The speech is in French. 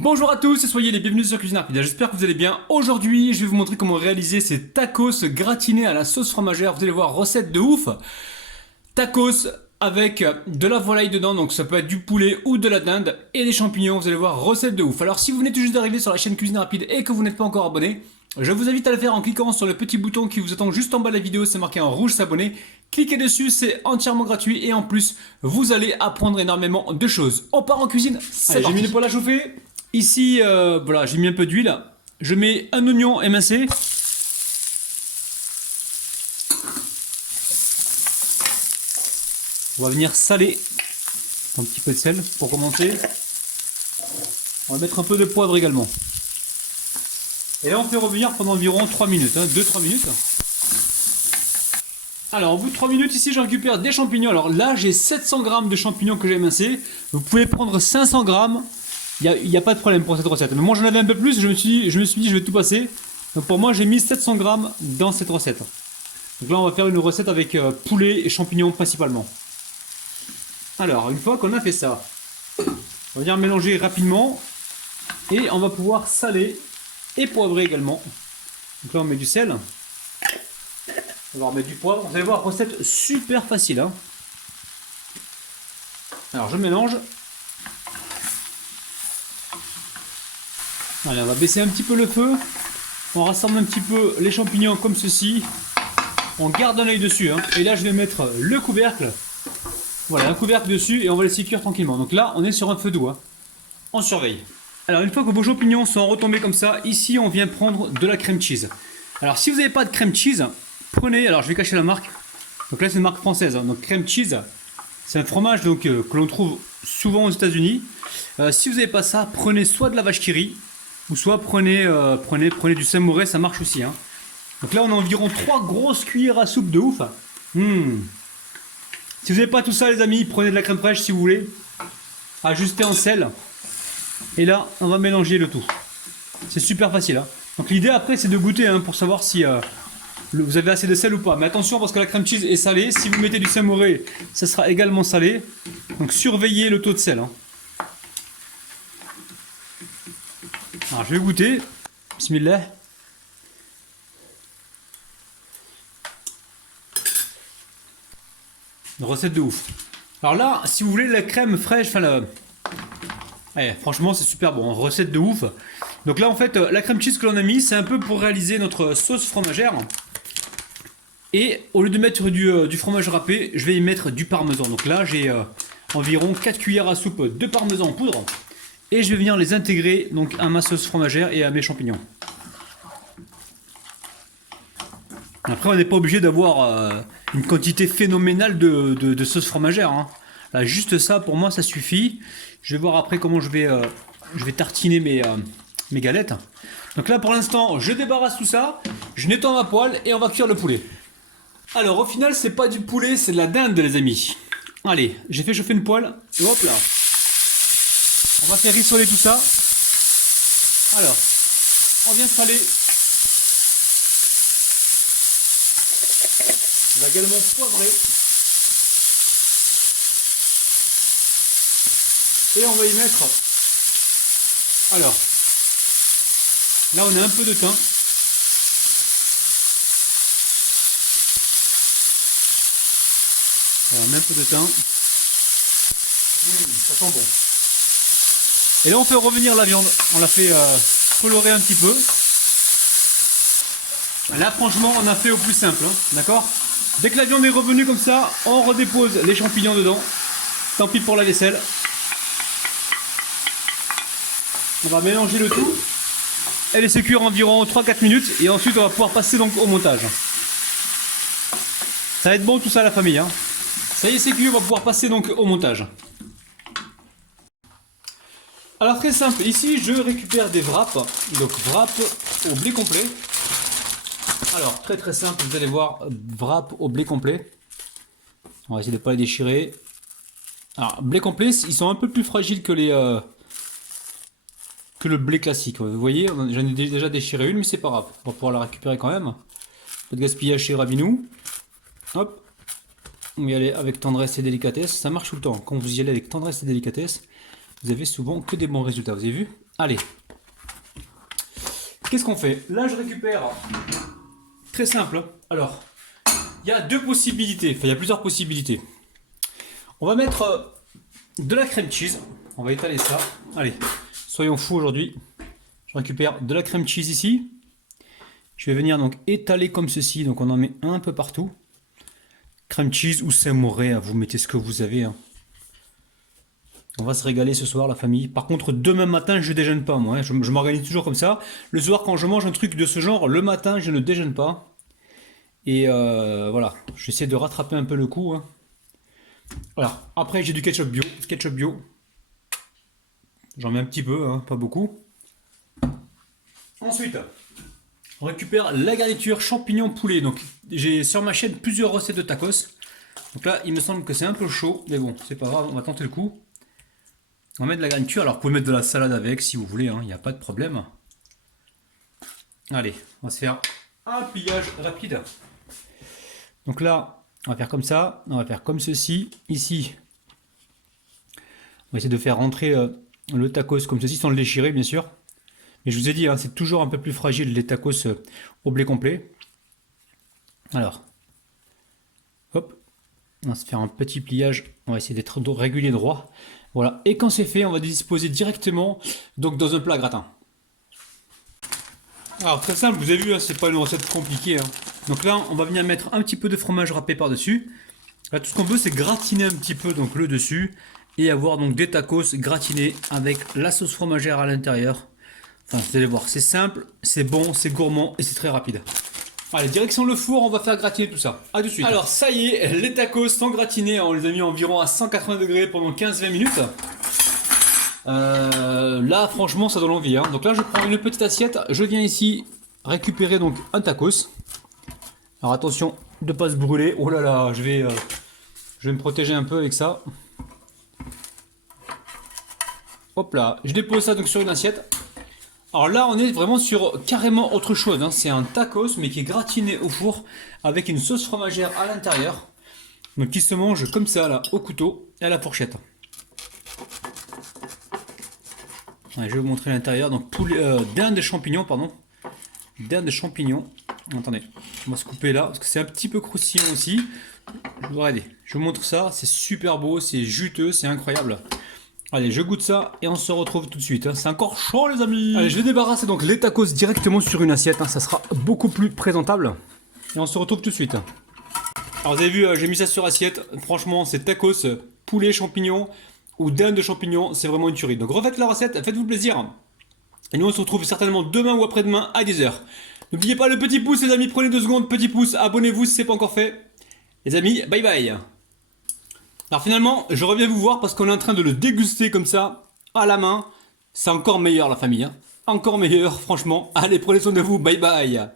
Bonjour à tous et soyez les bienvenus sur Cuisine Rapide. J'espère que vous allez bien. Aujourd'hui, je vais vous montrer comment réaliser ces tacos gratinés à la sauce fromagère. Vous allez voir, recette de ouf. Tacos avec de la volaille dedans, donc ça peut être du poulet ou de la dinde et des champignons. Vous allez voir, recette de ouf. Alors si vous venez tout juste d'arriver sur la chaîne Cuisine Rapide et que vous n'êtes pas encore abonné, je vous invite à le faire en cliquant sur le petit bouton qui vous attend juste en bas de la vidéo, c'est marqué en rouge s'abonner. Cliquez dessus, c'est entièrement gratuit et en plus, vous allez apprendre énormément de choses. On part en cuisine, c'est parti. J'ai mis le poêle à chauffer. Ici, voilà, j'ai mis un peu d'huile. Je mets un oignon émincé. On va venir saler. Un petit peu de sel pour commencer. On va mettre un peu de poivre également. Et là, on fait revenir pendant environ 3 minutes, 2-3 minutes. Alors, au bout de 3 minutes, ici, je récupère des champignons. Alors là, j'ai 700 g de champignons que j'ai émincés. Vous pouvez prendre 500 g. Il n'y a pas de problème pour cette recette. Mais moi, j'en avais un peu plus. Je me suis dit, je vais tout passer. Donc pour moi, j'ai mis 700 g dans cette recette. Donc là, on va faire une recette avec poulet et champignons principalement. Alors, une fois qu'on a fait ça, on va venir mélanger rapidement. Et on va pouvoir saler et poivrer également. Donc là, on met du sel. On va remettre du poivre. Vous allez voir, recette super facile. Alors, je mélange. Allez, on va baisser un petit peu le feu. On rassemble un petit peu les champignons comme ceci. On garde un œil dessus. Et là, je vais mettre le couvercle. Voilà, un couvercle dessus et on va laisser cuire tranquillement. Donc là, on est sur un feu doux. On surveille. Alors, une fois que vos champignons sont retombés comme ça, ici, on vient prendre de la crème cheese. Alors, si vous n'avez pas de crème cheese, prenez... Alors, je vais cacher la marque. Donc là, c'est une marque française. Donc, crème cheese, c'est un fromage donc, que l'on trouve souvent aux États-Unis. Si vous n'avez pas ça, prenez soit de la vache qui rit, ou soit prenez du Saint-Moré, ça marche aussi. Donc là, on a environ 3 grosses cuillères à soupe de ouf. Si vous n'avez pas tout ça, les amis, prenez de la crème fraîche si vous voulez. Ajustez en sel. Et là, on va mélanger le tout. C'est super facile. Donc l'idée après, c'est de goûter pour savoir si vous avez assez de sel ou pas. Mais attention, parce que la crème cheese est salée. Si vous mettez du Saint-Moré, ça sera également salé. Donc surveillez le taux de sel. Alors je vais goûter. Bismillah. Une recette de ouf. Alors là, si vous voulez la crème fraîche, franchement c'est super bon, recette de ouf. Donc là en fait, la crème cheese que l'on a mis, c'est un peu pour réaliser notre sauce fromagère. Et au lieu de mettre du fromage râpé, je vais y mettre du parmesan. Donc là j'ai environ 4 cuillères à soupe de parmesan en poudre. Et je vais venir les intégrer donc à ma sauce fromagère et à mes champignons. Après, on n'est pas obligé d'avoir une quantité phénoménale de sauce fromagère. Là, juste ça, pour moi, ça suffit. Je vais voir après comment je vais tartiner mes galettes. Donc là, pour l'instant, je débarrasse tout ça. Je nettoie ma poêle et on va cuire le poulet. Alors, au final, c'est pas du poulet, c'est de la dinde, les amis. Allez, j'ai fait chauffer une poêle. Et hop là. On va faire rissoler tout ça. Alors, on vient saler. On va également poivrer. Et on va y mettre... Alors, là on a un peu de thym. Voilà, on met un peu de thym. Ça sent bon. Et là on fait revenir la viande. On la fait colorer un petit peu. Là franchement on a fait au plus simple, d'accord? Dès que la viande est revenue comme ça, on redépose les champignons dedans. Tant pis pour la vaisselle. On va mélanger le tout. Et laisser cuire environ 3-4 minutes. Et ensuite on va pouvoir passer donc au montage. Ça va être bon tout ça la famille. Ça y est, c'est cuit, on va pouvoir passer donc au montage. Alors très simple, ici je récupère des wraps. Donc wraps au blé complet. Alors très très simple, vous allez voir, wrap au blé complet. On va essayer de ne pas les déchirer. Alors blé complet, ils sont un peu plus fragiles que le blé classique. Vous voyez, j'en ai déjà déchiré une, mais c'est pas grave. On va pouvoir la récupérer quand même. Pas de gaspillage chez Rabinou. Hop. On y aller avec tendresse et délicatesse. Ça marche tout le temps. Quand vous y allez avec tendresse et délicatesse, vous avez souvent que des bons résultats, vous avez vu? Allez. Qu'est-ce qu'on fait? Là, je récupère. Très simple. Alors, il y a deux possibilités. Enfin, il y a plusieurs possibilités. On va mettre de la crème cheese. On va étaler ça. Allez, soyons fous aujourd'hui. Je récupère de la crème cheese ici. Je vais venir donc étaler comme ceci. Donc, on en met un peu partout. Crème cheese ou Saint-Moré, vous mettez ce que vous avez. Hein. On va se régaler ce soir, la famille. Par contre, demain matin, je déjeune pas, moi. Hein. Je m'organise toujours comme ça. Le soir, quand je mange un truc de ce genre, le matin, je ne déjeune pas. Et voilà, j'essaie de rattraper un peu le coup. Hein. Voilà. Après, j'ai du ketchup bio. Ketchup bio. J'en mets un petit peu, hein, pas beaucoup. Ensuite, on récupère la garniture champignon poulet. Donc, j'ai sur ma chaîne plusieurs recettes de tacos. Donc là, il me semble que c'est un peu chaud. Mais bon, c'est pas grave, on va tenter le coup. On va mettre de la garniture, alors vous pouvez mettre de la salade avec si vous voulez, il n'y a pas de problème. Allez, on va se faire un pliage rapide. Donc là, on va faire comme ça, on va faire comme ceci. Ici, on va essayer de faire rentrer le tacos comme ceci, sans le déchirer bien sûr. Mais je vous ai dit, hein, c'est toujours un peu plus fragile les tacos au blé complet. Alors, hop, on va se faire un petit pliage, on va essayer d'être régulier droit. Voilà, et quand c'est fait, on va disposer directement donc dans un plat gratin. Alors très simple, vous avez vu, hein, c'est pas une recette compliquée. Hein. Donc là, on va venir mettre un petit peu de fromage râpé par-dessus. Là, tout ce qu'on veut, c'est gratiner un petit peu donc le dessus et avoir donc des tacos gratinés avec la sauce fromagère à l'intérieur. Enfin, vous allez voir, c'est simple, c'est bon, c'est gourmand et c'est très rapide. Allez, direction le four, on va faire gratiner tout ça. A tout de suite. Alors, ça y est, les tacos sont gratinés. On les a mis environ à 180 degrés pendant 15-20 minutes. Là, franchement, ça donne envie. Hein. Donc là, je prends une petite assiette. Je viens ici récupérer donc un tacos. Alors attention de ne pas se brûler. Oh là là, je vais me protéger un peu avec ça. Hop là, je dépose ça donc sur une assiette. Alors là, on est vraiment sur carrément autre chose. Hein. C'est un tacos, mais qui est gratiné au four avec une sauce fromagère à l'intérieur. Donc qui se mange comme ça, là, au couteau et à la fourchette. Allez, je vais vous montrer l'intérieur. Donc dinde de champignons, pardon. Dinde de champignons. Attendez, on va se couper là, parce que c'est un petit peu croustillant aussi. Regardez, je vous montre ça. C'est super beau, c'est juteux, c'est incroyable. Allez, je goûte ça et on se retrouve tout de suite. Hein. C'est encore chaud les amis. Allez, je vais débarrasser donc les tacos directement sur une assiette. Hein. Ça sera beaucoup plus présentable. Et on se retrouve tout de suite. Alors vous avez vu, j'ai mis ça sur assiette. Franchement, c'est tacos, poulet, champignons ou dinde de champignons. C'est vraiment une tuerie. Donc refaites la recette, faites-vous plaisir. Et nous on se retrouve certainement demain ou après-demain à 10h. N'oubliez pas le petit pouce les amis, prenez 2 secondes, petit pouce, abonnez-vous si ce n'est pas encore fait. Les amis, bye bye. Alors finalement, je reviens vous voir parce qu'on est en train de le déguster comme ça, à la main. C'est encore meilleur la famille, hein. Encore meilleur, franchement. Allez, prenez soin de vous, bye bye.